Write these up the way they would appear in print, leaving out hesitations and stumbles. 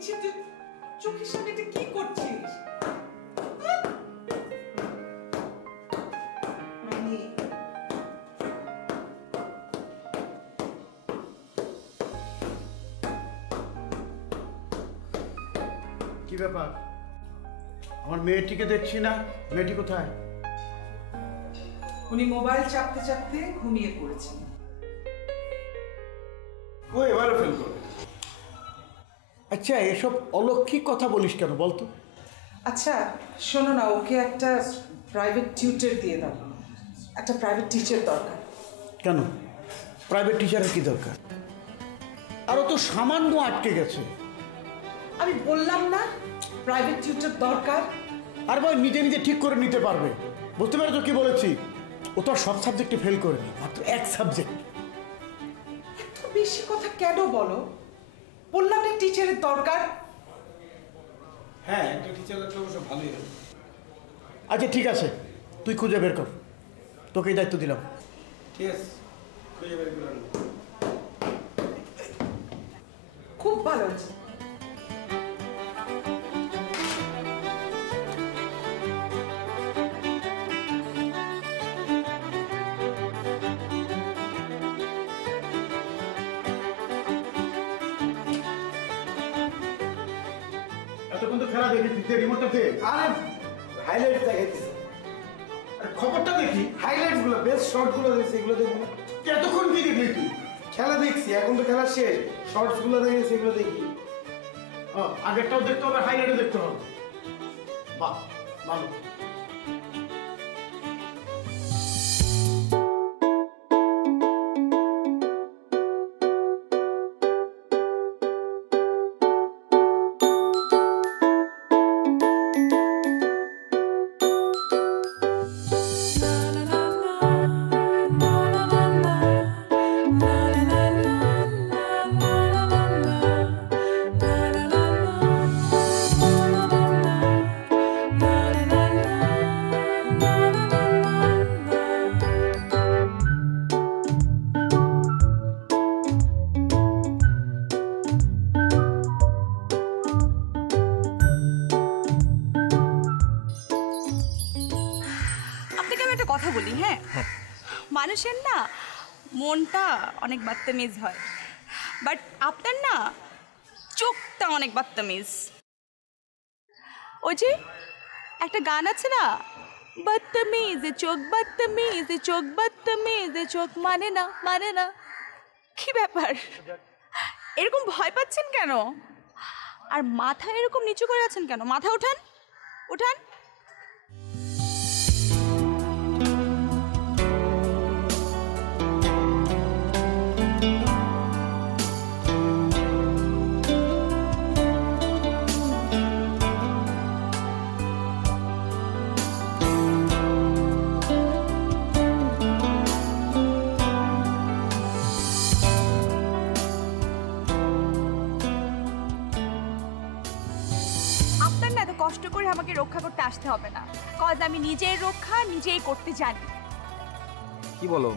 দিচ্ছি, তুই চোখের সামনে এটা কি করছিস? কি ব্যাপার? আমার মেয়েটিকে দেখছি না, মেয়েটি কোথায়? উনি মোবাইল চাপতে চাপতে ঘুমিয়ে পড়েছেন। ও এবারে ফেল করবে। আচ্ছা, এসব অলৌকিক কথা বলিস কেন বলতো? আচ্ছা শোনো না, ওকে একটা প্রাইভেট টিউটর দিয়ে দাও, একটা প্রাইভেট টিচার দরকার। কেন প্রাইভেট টিচারের কি দরকার? আরও তো সামান্য আটকে গেছে। আমি বললাম না প্রাইভেট টিউটর দরকার। আর ভাই নিজে নিজে ঠিক করে নিতে পারবে, বুঝতে পেরেছো কি বলেছি? ও তো আর সব সাবজেক্টে ফেল করেনি, মাত্র এক সাবজেক্ট। এত বেশি কথা কেন বলো? বললাম না টিচারের দরকার। হ্যাঁ, একটা টিচার লাগলে অবশ্য ভালোই হবে। আচ্ছা ঠিক আছে, তুই খুঁজে বের কর, তোকে এই দায়িত্ব দিলাম। ঠিক আছে, খুঁজে বের করে আনবো। খুব ভালো হয়েছে। এতক্ষণ তো খেলা দেখেছিস, রিমোটটা দে। আরে হাইলাইটস দেখাইতেছে, খবরটা দেখি, হাইলাইটস গুলো, বেস্ট শর্ট গুলো দেখছি, এগুলো দেখবো। এতক্ষণ কি দেখলি তুই? খেলা দেখছি, এখন তো খেলা শেষ, শর্টস গুলো দেখেছি, এগুলো দেখি। আগেরটাও দেখতে হবে, হাইলাইটও দেখতে হবে। বাহ, ভালো। কথা বলি, হ্যাঁ, মানুষের না মনটা অনেক বাত্তামিজ হয়, বাট আপনার না চোখটা অনেক বাত্তামিজ। ওই যে একটা গান আছে না, বাত্তামিজ চোখ, বাত্তামিজ চোখ, বাত্তামিজ চোখ মানে না, মানে না। কি ব্যাপার, এরকম ভয় পাচ্ছেন কেন? আর মাথা এরকম নিচু করে আছেন কেন? মাথা উঠান, উঠান। কষ্ট করে আমাকে রক্ষা করতে আসতে হবে না, কজ আমি নিজের রক্ষা নিজেই করতে জানি। কি বলো,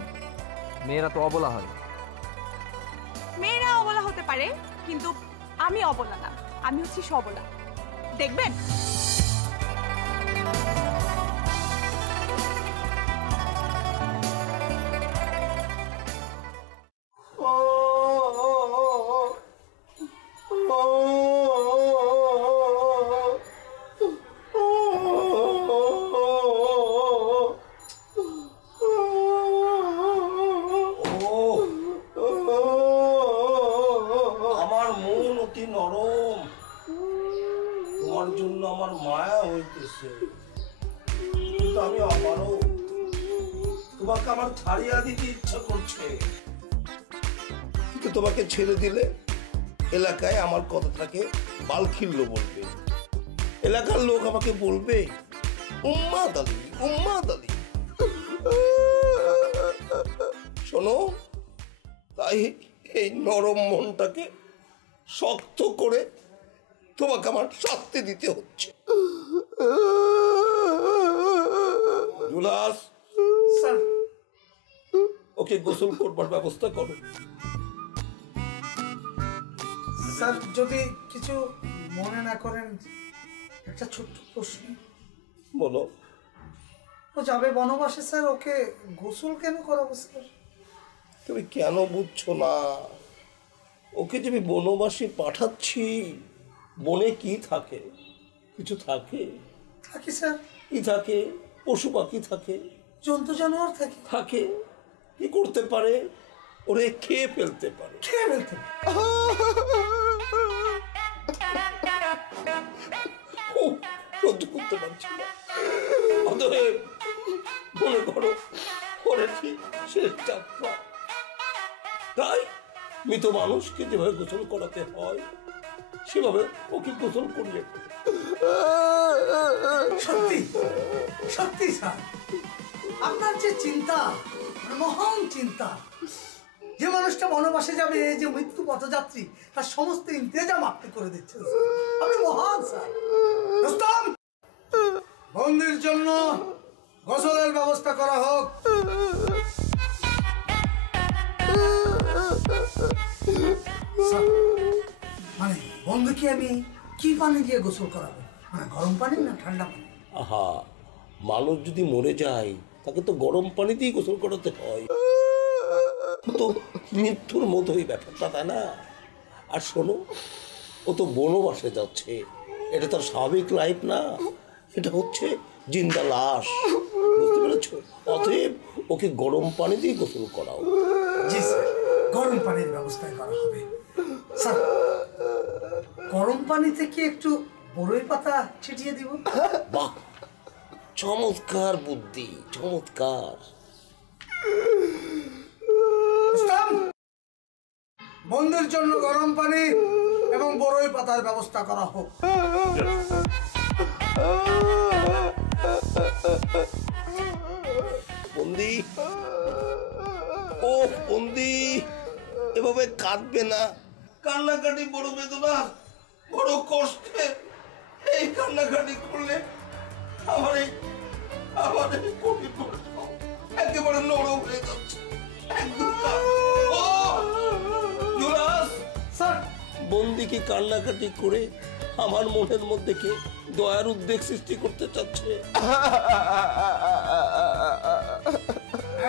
মেয়েরা তো অবলা হয়। মেয়েরা অবলা হতে পারে, কিন্তু আমি অবলা না, আমি হচ্ছি সবলা। দেখবেন তোমাকে ছেড়ে দিলে এলাকায় আমার কথাটাকে বালখিল্য বলবে, এলাকার লোক আমাকে বলবে উম্মাদ আলী, উম্মাদ আলী। শোনো, তাই এই নরম মনটাকে শক্ত করে তোমাকে আমার শাস্তি দিতে হচ্ছে। জুলাস, ওকে গোসল করবার ব্যবস্থা করো। স্যার, যদি কিছু মনে না করেন একটা ছোট্ট প্রশ্ন। বলো। ও যাবে বনবাসে স্যার, ওকে গোসল কেন করাবো স্যার? তুমি কেন বুঝছো না? ওকে যে আমি বনবাসে পাঠাচ্ছি, বনে কি থাকে? কিছু থাকে? থাকি স্যার। কি থাকে? পশু পাখি থাকে, জন্তু জানোয়ার থাকে। থাকে। কি করতে পারে? ওরে খেয়ে ফেলতে পারে। খেয়ে ফেলতে সহ্য করতে পারছি না। অতএব মনে করো ওরে ঠিক শেষ যাত্রা। তাই মৃত মানুষকে যেভাবে গোসল করাতে হয় সেভাবে ওকে গোসল করিয়ে। সত্যি সত্যি স্যার, আপনার যে চিন্তা, মহান চিন্তা। যে মানুষটা বনবাসে যাবে, এই যে মৃত্যু পথযাত্রী, তার সমস্ত ইন্তেজাম আপনি করে দিচ্ছেন। আপনি মহান স্যার। রুস্তম, বন্দির জন্য গোসলের ব্যবস্থা করা হোক। মানে বন্ধুকে আমি কি পানি দিয়ে গোসল করাবো? মানে গরম পানি না ঠান্ডা পানি? আহা, মানুষ যদি মরে যায় তাকে তো গরম পানি দিয়ে গোসল করাতে হয়। তো মৃত্যুর মতোই ব্যাপারটা, তাই না? আর শোনো, ও তো বনবাসে যাচ্ছে, এটা তার স্বাভাবিক লাইফ না, এটা হচ্ছে জিন্দা লাশ। বুঝতে পেরেছ? অতএব ওকে গরম পানি দিয়ে গোসল করাও। জি স্যার, গরম পানির ব্যবস্থাই করা হবে। স্যার, গরম পানিতে কি একটু বড়ই পাতা ছিটিয়ে দিব? বাহ, চমৎকার বুদ্ধি, চমৎকার। বন্ধুর জন্য গরম পানি এবং বড়ই পাতার ব্যবস্থা করা হোক। বন্দি, ও বন্দি, এভাবে কাঁদবে না। কান্নাকাটি বড় বেদনা, বড় কষ্টে। এই কান্নাকাটি করলে আমার এই কোটি একেবারে নরম হয়ে যাচ্ছে। স্যার, বন্দিকে কান্নাকাটি করে আমার মনের মধ্যে কে দয়ার উদ্বেগ সৃষ্টি করতে চাচ্ছে।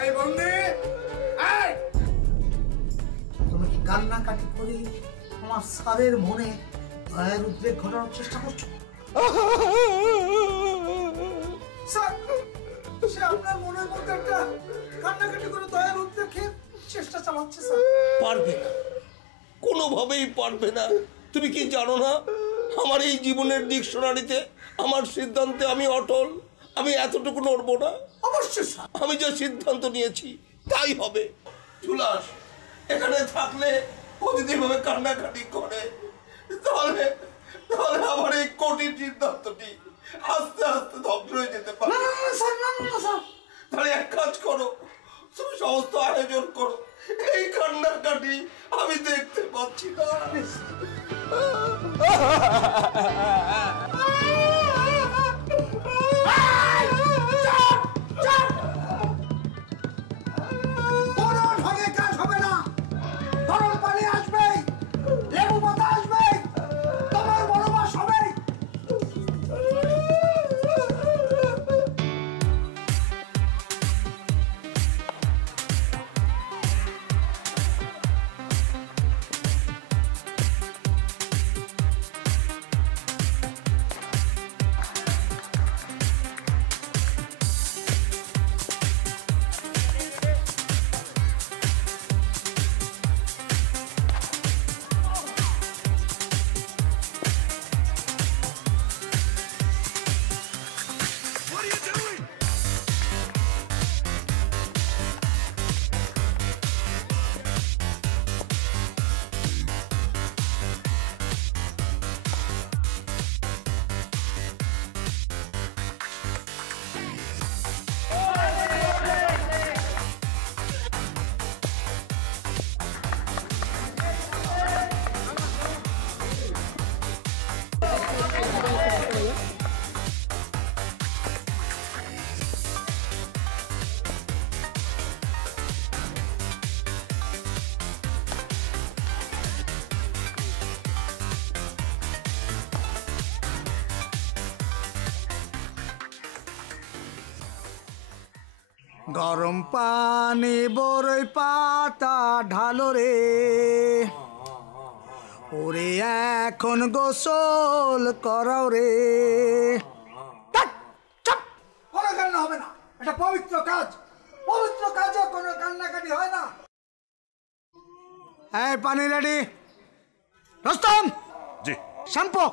এই বন্দি, এই! তুমি কি কান্নাকাটি করে আমার স্যারের মনে দয়ার উদ্বেগ ঘটানোর চেষ্টা করছো? স্যার, সে আপনার মনের মধ্যে একটা কান্নাকাটি করে দয়ার উদ্বেগের চেষ্টা চালাচ্ছে স্যার। পারবে না, কোনোভাবেই পারবে না। তুমি কি জানো না, আমার এই জীবনের ডিকশনারিতে আমার সিদ্ধান্তে আমি অটল। আমি এতটুকু নড়বো না। অবশ্যই স্যার। আমি যে সিদ্ধান্ত নিয়েছি তাই হবে। চুলাস এখানে থাকলে ও যদি এভাবে কান্নাকাটি করে, তাহলে আমার এই কঠিন সিদ্ধান্তটি আস্তে আস্তে ধ্বংস হয়ে যেতে পারে। তাহলে এক কাজ করো, তুমি সমস্ত আয়োজন করো। এই কান্নাকাটি আমি দেখতে পাচ্ছি না। গরম পানি বড়ই পাতা ঢালো রে, ওরে এখন গোসল করাও রে। কোনো কান্না হবে না, এটা পবিত্র কাজ, পবিত্র কাজে কোনো কান্নাকাটি হয় না। এই পানি রেডি। রস্তম, জি। শ্যাম্পু।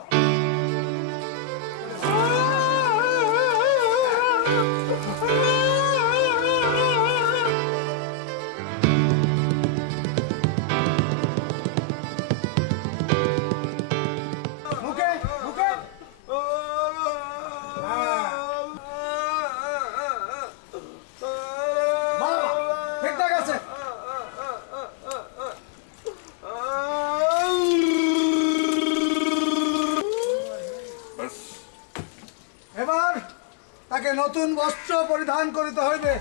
এবার তাকে নতুন বস্ত্র পরিধান করিতে হইবে।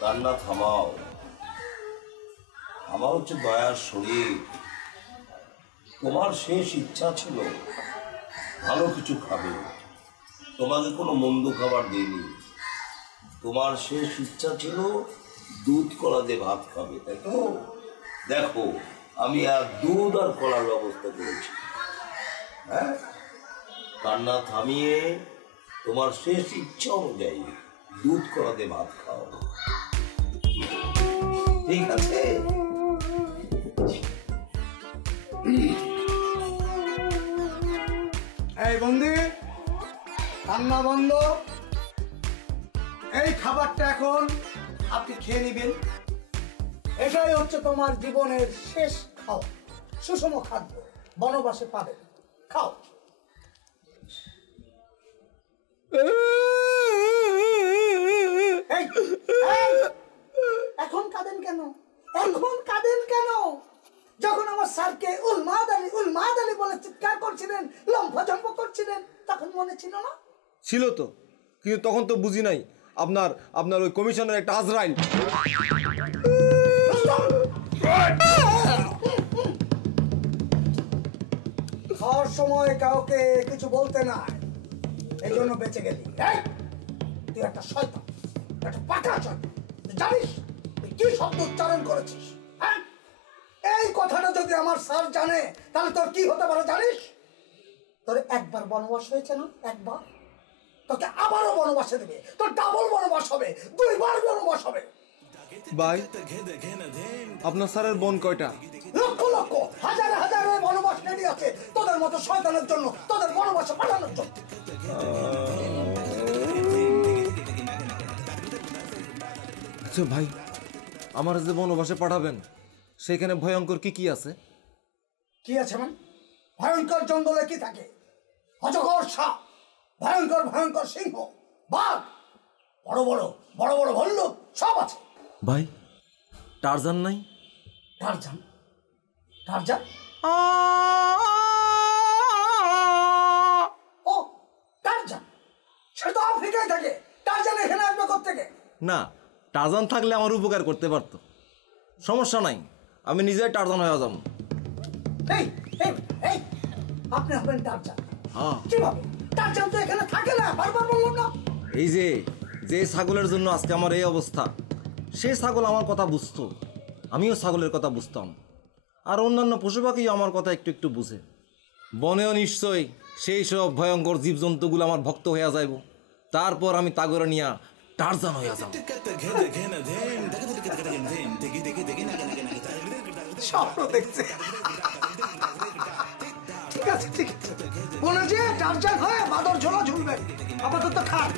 কান্না থামাও। আমার হচ্ছে দয়ার শরীর। তোমার শেষ ইচ্ছা ছিল ভালো কিছু খাবে, তোমাকে কোনো মন্দ খাবার দিইনি। তোমার শেষ ইচ্ছা ছিল দুধ কলা দিয়ে ভাত খাবে, তাই তো? দেখো আমি আর দুধ আর কলার ব্যবস্থা করেছি। হ্যাঁ, কান্না থামিয়ে তোমার শেষ ইচ্ছা অনুযায়ী দুধ কলা দিয়ে ভাত খাও, ঠিক আছে? এই বন্দি, কান্না বন্ধ। এই খাবারটা এখন আপনি খেয়ে নিবেন। এটাই হচ্ছে তোমার জীবনের শেষ খাও, সুষম খাদ্য, বনবাসে পাবেন। খাও। এখন কাঁদেন কেন? এখন কাঁদেন কেন? যখন আমার স্যারকে উলমাদ আলী বলে চিৎকার করছিলেন, লম্ফঝম্প করছিলেন, তখন মনে ছিল না? ছিল তো, কিন্তু তখন তো বুঝি নাই আপনার ওই কমিশনের একটা আজরাইল। খাওয়ার সময় কাউকে কিছু বলতে না, এই জন্য বেঁচে গেলি। তুই একটা শয়তান, একটা পাকা শয়তান। জানিস তুই কি শব্দ উচ্চারণ করেছিস? হ্যাঁ, এই কথাটা যদি আমার স্যার জানে তাহলে তোর কি হতে পারে জানিস? তোর একবার বনবাস হয়েছে না, একবার, তোকে আবারও বনবাসে দেবে। তোর ডাবল বনবাস হবে, 2 বার বনবাস হবে। ভাই, আপনার স্যারের বোন কয়টা? লক্ষ লক্ষ, হাজারে হাজারে বনবাস রেডি আছে তোদের মতো শয়তানের জন্য, তোদের বনবাসে পাঠানোর জন্য। আচ্ছা ভাই, আমার যে বনবাসে পাঠাবেন সেখানে ভয়ঙ্কর কি কি আছে? কি আছে মানে? ভয়ঙ্কর জঙ্গলে কি থাকে? অজগর সাপ, ভয়ঙ্কর ভয়ঙ্কর সিংহ, বাঘ, বড় বড় বড় বড় ভাল্লুক সব আছে। ভাই, টারজান নাই? টারজান? টারজান? ও টারজান, সে তো আফ্রিকায় থাকে। টারজান এখানে আসবে কোত্থেকে? না, টারজান থাকলে আমার উপকার করতে পারতো। সমস্যা নাই, আমি নিজে টারজান হয়ে যাবো। এই এই এই, আপনি হবেন টারজান? হ্যাঁ। কিভাবে? টারজান তো এখানে থাকে না, বারবার বললাম না। এই যে ছাগলের জন্য আজকে আমার এই অবস্থা, সেই ছাগল আমার কথা বুঝতো, আমিও ছাগলের কথা বুঝতাম, আর অন্যান্য পশু পাখিও আমার কথা একটু একটু বুঝে। বনেও নিশ্চয়ই সেই সব ভয়ঙ্কর জীবজন্তুগুলো আমার ভক্ত হইয়া যাইব, তারপর আমি তাগরে নিয়া টারজান হইয়া যাব। স্বপ্ন দেখছে। ঠিক আছে ঠিক আছে, বলে যে টারজান হয়ে বাদর ঝোলা ঝুলবে। আপাতত খান।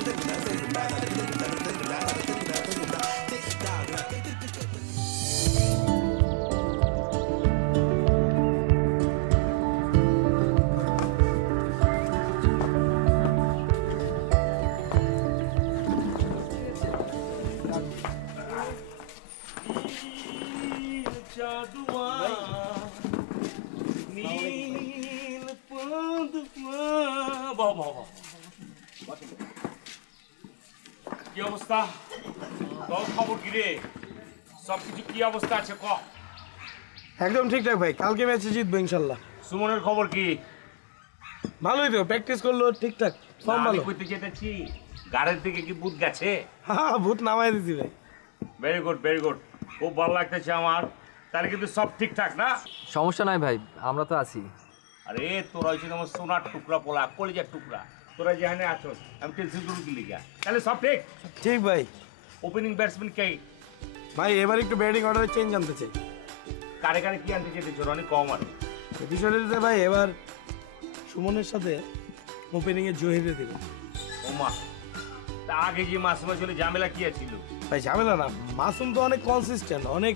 কি অবস্থা? তোর খবর কি রে? সবকিছু কি অবস্থা আছে ক? একদম ঠিকঠাক ভাই, কালকে ম্যাচে জিতবো ইনশাল্লাহ। সুমনের খবর কি? ভালোই তো, প্র্যাকটিস করলো ঠিকঠাক, ফর্ম ভালো। কইতে যেতেছি গাড়ির থেকে কি ভূত গেছে? হ্যাঁ, ভূত নামাই দিছি ভাই। ভেরি গুড ভেরি গুড, খুব ভালো লাগতেছে আমার। তাহলে কিন্তু সব ঠিকঠাক না? সমস্যা নাই ভাই, আমরা তো আছি। আরে তোরা হচ্ছে আমার সোনার টুকরা পোলা, কলিজার টুকরা, তোরা যেখানে আছো আমি টেনশন করবো কি লিগা? তাহলে সব ঠিক? ঠিক ভাই। ওপেনিং ব্যাটসম্যান কে? ভাই এবার একটু ব্যাটিং অর্ডারের চেঞ্জ আনতে চাই। কারে কারে কি আনতে চেয়েছো? অনেক কম আর বিষয়টা ভাই, এবার সুমনের সাথে ওপেনিংয়ে জহিরে দেবে। ওমা, তা আগে যে মাসুমা চলে ঝামেলা কি ছিল? ভাই ঝামেলা না, মাসুম তো অনেক কনসিস্টেন্ট, অনেক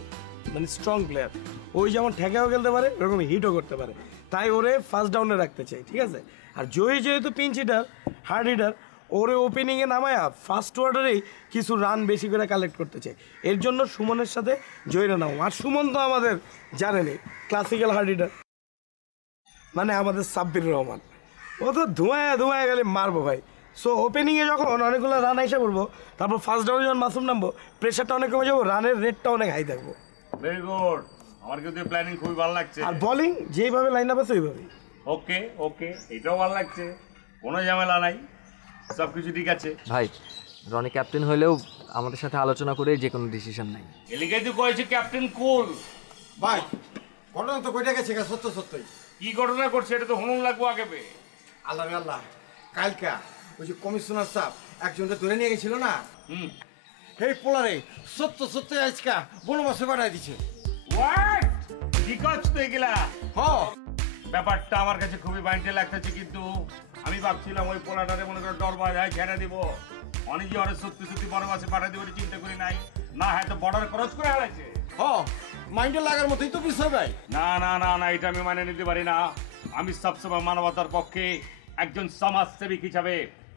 মানে স্ট্রং প্লেয়ার। ওই যেমন ঠেকাও খেলতে পারে, ওরকম হিটও করতে পারে, তাই ওরে ফার্স্ট ডাউনে রাখতে চাই, ঠিক আছে? আর জহি যেহেতু পিঞ্চ হিটার, হার্ড হিটার, ওরে ওপেনিংয়ে নামায়া ফার্স্ট অর্ডারেই কিছু রান বেশি করে কালেক্ট করতে চাই। এর জন্য সুমনের সাথে জহিরে নাও। আর সুমন তো আমাদের জানেনি, ক্লাসিক্যাল হার্ড হিটার, মানে আমাদের সাব্বির রহমান। ও তো ধোঁয়ায় গেলে মারবো ভাই। সো ওপেনিংয়ে যখন অনেকগুলো রান আইসা করবো, তারপর ফার্স্ট ডাউনে যখন মাসুম নামবো, প্রেশারটা অনেক কমে যাবো, রানের রেটটা অনেক হাই থাকবো। ভেরি গুড, আমার কিন্তু প্ল্যানিং খুবই ভালো লাগছে। আর বোলিং যেইভাবে লাইন আপ আছে ওইভাবেই। ওকে ওকে, এটাও ভালো লাগছে, কোনো ঝামেলা নাই, সব কিছু ঠিক আছে। ভাই রনি ক্যাপ্টেন হলেও আমাদের সাথে আলোচনা করে যে কোনো ডিসিশন নাই। এলিগে তুই কয়েছে ক্যাপ্টেন কুল। ভাই ঘটনা তো কইটা গেছে, সত্যই। কি ঘটনা করছে এটা তো হনুন লাগবো আগে বে। আল্লাহ আল্লাহ, কালকা ওই যে কমিশনার সাহেব একজনকে ধরে নিয়ে গেছিল না, এই পোলারে সত্য আজকা বনবাসে পাঠাই দিচ্ছে। হোয়াট? কি করছ তুই এগুলা? হ্যাঁ, ব্যাপারটা আমার কাছে খুবই বাইন্ডে লাগতেছে, কিন্তু আমি ভাবছিলাম ওই পোলাটারে মনে করে ডর বাজায় ছেড়ে দিব, অনেক যে অনেক সত্যি বনবাসে পাঠাই দিব চিন্তা করি নাই। না হ্যাঁ তো বর্ডার ক্রস করে হারাইছে। হ্যাঁ, মাইন্ডে লাগার মতোই তো বিষয় ভাই। না না না না, এটা আমি মানে নিতে পারি না। আমি সবসময় মানবতার পক্ষে একজন সমাজসেবী হিসাবে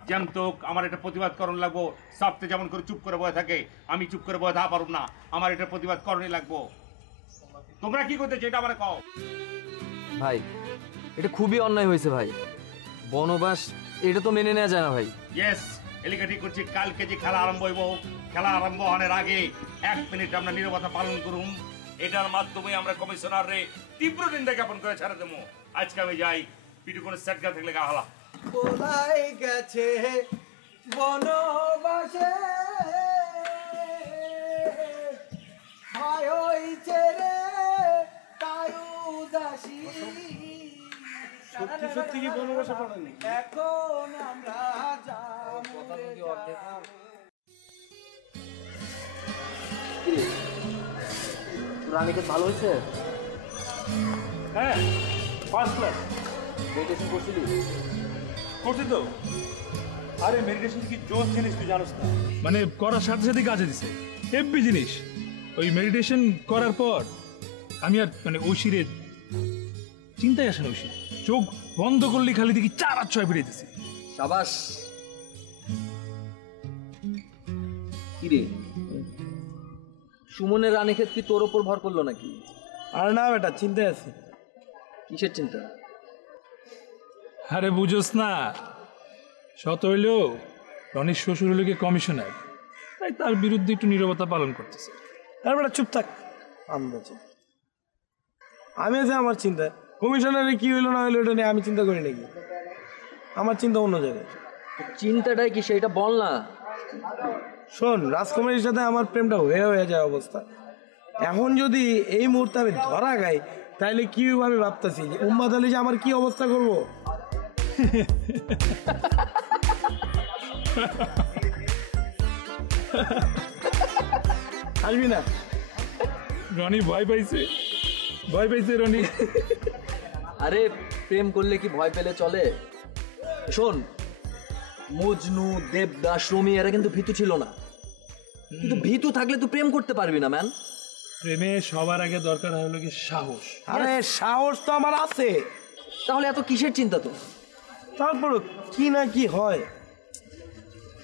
যেমতক আমার এটা প্রতিবাদ করণ লাগবো। সবতে যেমন করে চুপ করে বয়ে থাকে, আমি চুপ করে বয়ে থাকা পারব না, আমার এটা প্রতিবাদ করণই লাগবো। তোমরা কি করতেছো এটা আমার কও। ভাই এটা খুবই অন্যায় হয়েছে ভাই, বনবাস এটা তো মেনে নেওয়া যায় না ভাই। ইয়েস, এলিকা ঠিক করছি। কালকে যে খেলা আরম্ভ হইব, খেলা আরম্ভ হওয়ার আগে 1 মিনিট আমরা নীরবতা পালন করুন। এটার মাধ্যমে আমরা কমিশনারে তীব্র নিন্দা জ্ঞাপন করে ছেড়ে দেবো। আজকে আমি যাই, পিটু কোনো সেটকা থাকলে গা হালা। বলাই গেছে বনবাসে হইছে রে তাই উদাসী। সত্যি কি বনবাসে পড়েনি? এখন আমরা রানিকে ভালো হয়েছে? হ্যাঁ, ফার্স্ট ক্লাস। মেডিটেশন করছিলি? করছি তো। আরে মেডিটেশন কি জোস জিনিস তুই জানোস না? মানে করার সাথে সাথে কাজে দিছে, হেভি জিনিস। ওই মেডিটেশন করার পর আমি আর মানে ঐশীরে চিন্তাই আসে না। ঐশী চোখ বন্ধ করলে খালি দেখি 4 আর 6 ফিরে দিছি। সাবাস। কিরে সুমনের রানীক্ষেত কি তোর ওপর ভর করলো নাকি? আর না বেটা, চিন্তায় আছি। কিসের চিন্তা? আরে বুঝোস না, শত হইলেও রনির শ্বশুর হলো গিয়ে কমিশনার, তাই তার বিরুদ্ধে একটু নীরবতা পালন করতেছে। আর বেটা চুপ থাক, আন্দাজে। আমি আছি আমার চিন্তা, কমিশনারে কি হইলো না হইলো এটা নিয়ে আমি চিন্তা করি নাকি? আমার চিন্তা অন্য জায়গায়। চিন্তাটাই কি সেটা বল না। শোন, রাজকুমারীর সাথে আমার প্রেমটা হয়ে যায় অবস্থা। এখন যদি এই মুহূর্তে আমি ধরা গাই, তাইলে কি আমি ভাবতেছি যে উম্মাদ আলী যে আমার কি অবস্থা করবো। আসবি না? রনি ভয় পাইছে রনি। আরে প্রেম করলে কি ভয় পেলে চলে? শোন, মজনু, দেবদাস, রমি এরা কিন্তু ভীতু ছিল না, কিন্তু ভীতু থাকলে তুই প্রেম করতে পারবি না ম্যান। প্রেমে সবার আগে দরকার হলো কি সাহস। আরে সাহস তো আমার আছে, তাহলে এত কিসের চিন্তা তো? তারপর কি না কি হয়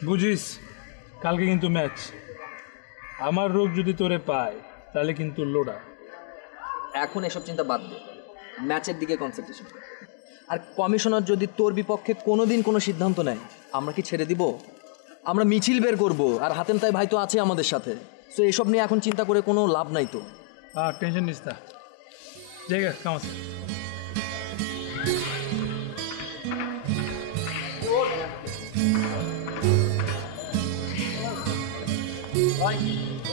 বুঝিস, কালকে কিন্তু ম্যাচ। আমার রোগ যদি তোরে পায় তাহলে কিন্তু লোড়া। এখন এসব চিন্তা বাদ দে, ম্যাচের দিকে কনসেন্ট্রেশন। আর কমিশনার যদি তোর বিপক্ষে কোনোদিন কোনো সিদ্ধান্ত নেয়, আমরা কি ছেড়ে দিব? আমরা মিছিল বের করব, আর হাতেম তাই ভাই তো আছে আমাদের সাথে। তো এসব নিয়ে এখন চিন্তা করে কোনো লাভ নাই তো। টেনশন নিস না, জায়গা কাম আছে।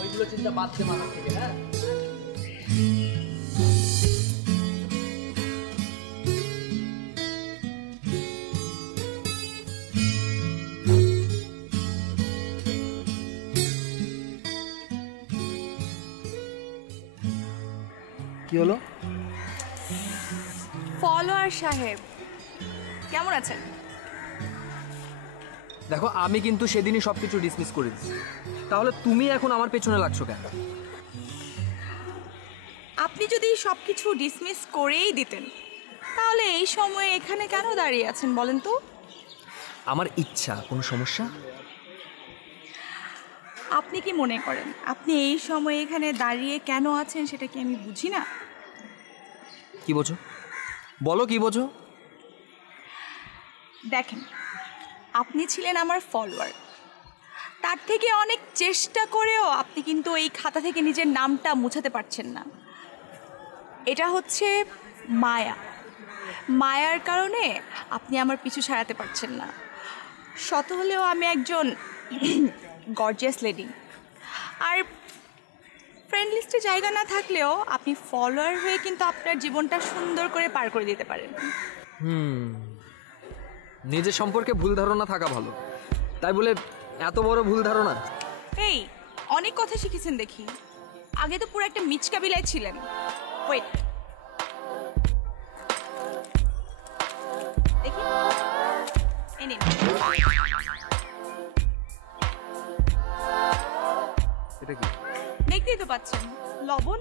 ওইগুলো চিন্তা বাদ দে মাথা থেকে। হ্যাঁ, কি হলো? ফলোয়ার সাহেব কেমন আছেন? দেখো, আমি কিন্তু সেদিনই সবকিছু ডিসমিস করে দিচ্ছি, তাহলে তুমি এখন আমার পেছনে লাগছো কেন? আপনি যদি সবকিছু ডিসমিস করেই দিতেন তাহলে এই সময়ে এখানে কেন দাঁড়িয়ে আছেন বলেন তো? আমার ইচ্ছা। কোনো সমস্যা? আপনি কি মনে করেন আপনি এই সময়ে এখানে দাঁড়িয়ে কেন আছেন সেটা কি আমি বুঝি না? কি বোঝো? বলো কি বোঝো? দেখেন, আপনি ছিলেন আমার ফলোয়ার, তার থেকে অনেক চেষ্টা করেও আপনি কিন্তু এই খাতা থেকে নিজের নামটা মুছাতে পারছেন না। এটা হচ্ছে মায়া। মায়ার কারণে আপনি আমার পিছু ছাড়াতে পারছেন না। শত হলেও আমি একজন গর্জিয়াস লেডি, আর ফ্রেন্ড লিস্টে জায়গা না থাকলেও আপনি ফলোয়ার হয়ে কিন্তু আপনার জীবনটা সুন্দর করে পার করে দিতে পারেন। নিজের সম্পর্কে ভুল ধারণা থাকা ভালো, তাই বলে এত বড় ভুল ধারণা? এই অনেক কথা শিখেছেন দেখি, আগে তো পুরো একটা মিচকা বিলাই ছিলেন। ওয়েট, দেখি এই নিন। এটা কি? দেখতেই তো পাচ্ছেন, লবণ।